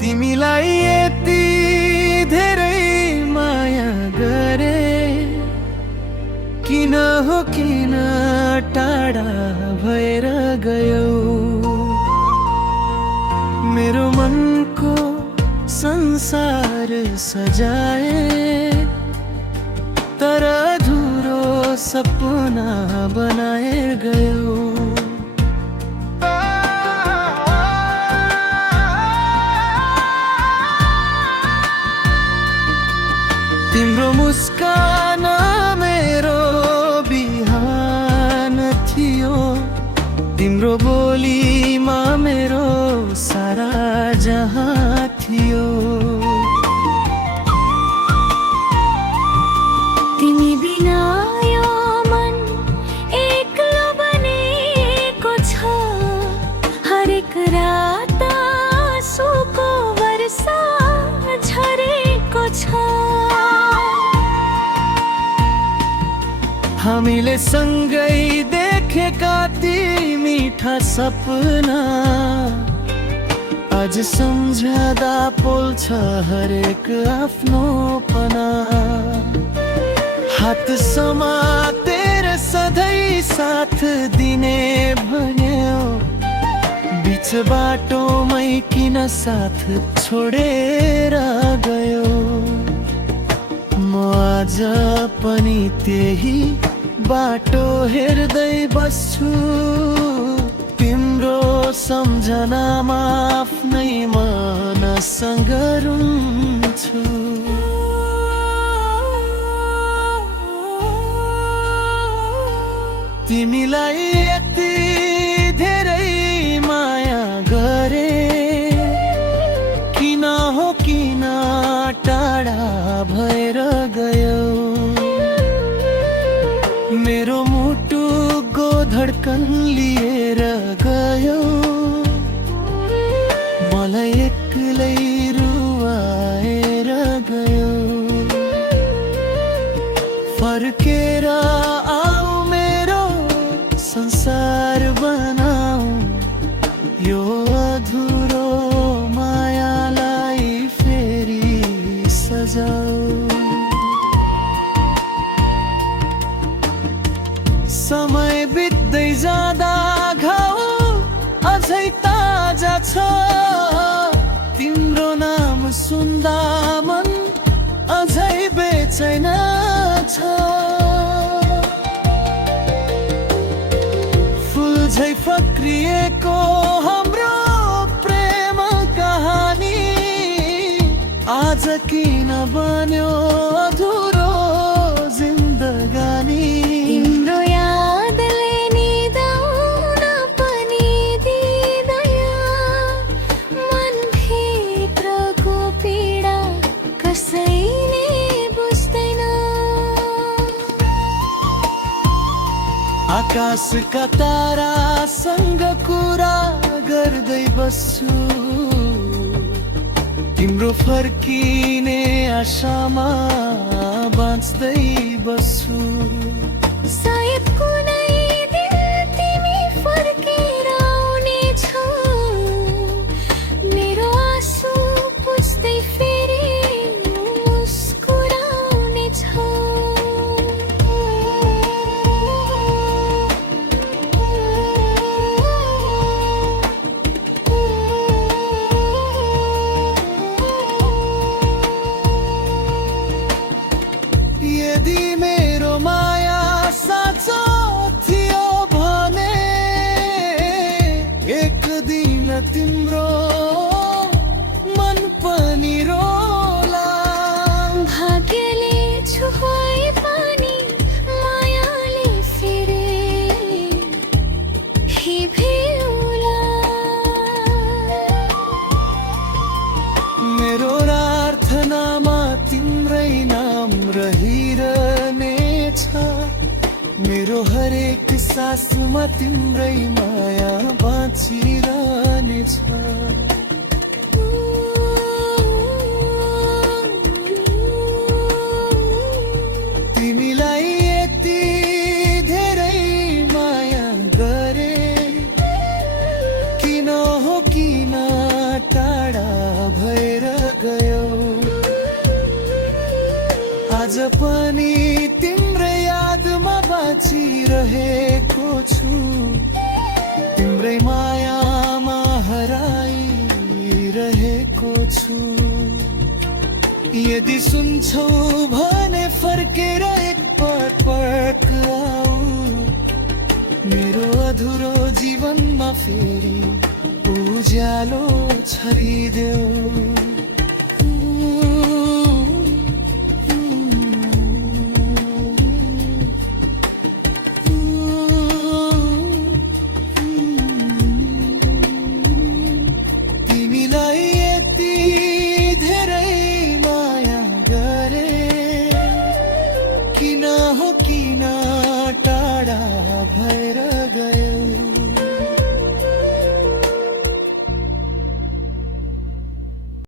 तिमीलाई यति धेरै माया गरे किन हो किन टाढा भएर गयौ। मेरो मनको संसार सजाए तर अधुरो सपना बनाएर गयौ। तिम्रो मुस्कान मेरो बिहान थियो, तिम्रो बोलीमा मेरो सारा जहाँ थियो। तिमी बिना यो मन एक्लो बनेको छ, हरेक रात आँसुको वर्षा झरेको छ। हामीले सँगै देखेका ती मीठा सपना आज सम्झदा पोल्छ हरेक आफ्नोपना। हात समातेर सधैँ साथ दिने भन्यो, बिच बाटोमै किन साथ छोडेर गयो। म आज पनि त्यही बाटो हेर्दै बस्छु, तिम्रो सम्झनामा आफ्नै मनसँग रुन्छु। तिमीलाई यति धेरै माया गरे किन हो किन टाढा भएर गयौ। मेरो मुटुको धड्कन लिएर गयो, मलाई एक्लै रुवाएर गयो। फर्केर आऊ मेरो संसार बनाऊ, यो अधुरो मायालाई फेरि सजाऊ। समय बित्दै जाँदा घाउ अझै ताजा छ, तिम्रो नाम सुन्दा मन अझै बेचैन छ। फुल झै फक्रिएको हाम्रो प्रेम कहानी आज किन बन्यो अधुरो जिन्दगानी। तिम्रो यादले निदाउन पनि दिँदैन, मनभित्रको पीडा कसैले बुझ्दैन। आकाशका तारासँग कुरा गर्दै बस्छु, तिम्रो फर्किने आशामा बाँच्दै बस्छु। सायद कुनै दिन तिमी फर्केर आउनेछौ, मेरो आँसु पुछ्दै फेरि मुस्कुराउनेछौ। यदि मेरो माया साँचो थियो भने एक दिन तिम्रो मन पनि रोला। भाग्यले छुहाए पनि मायाले फेरि ही भेउला। मेरो प्रार्थनामा तिम्रै नाम रहिरहनेछ, मेरो हरेक सासमा तिम्रै माया बाँचिरहनेछ। आज पनि तिम्रै यादमा बाँचिरहेको छु तिम्रै मायामा हराइरहेको छु यदि सुन्छौ भने फर्केर एकपटक आऊ मेरो अधुरो जीवनमा फेरि उज्यालो छरिदेऊ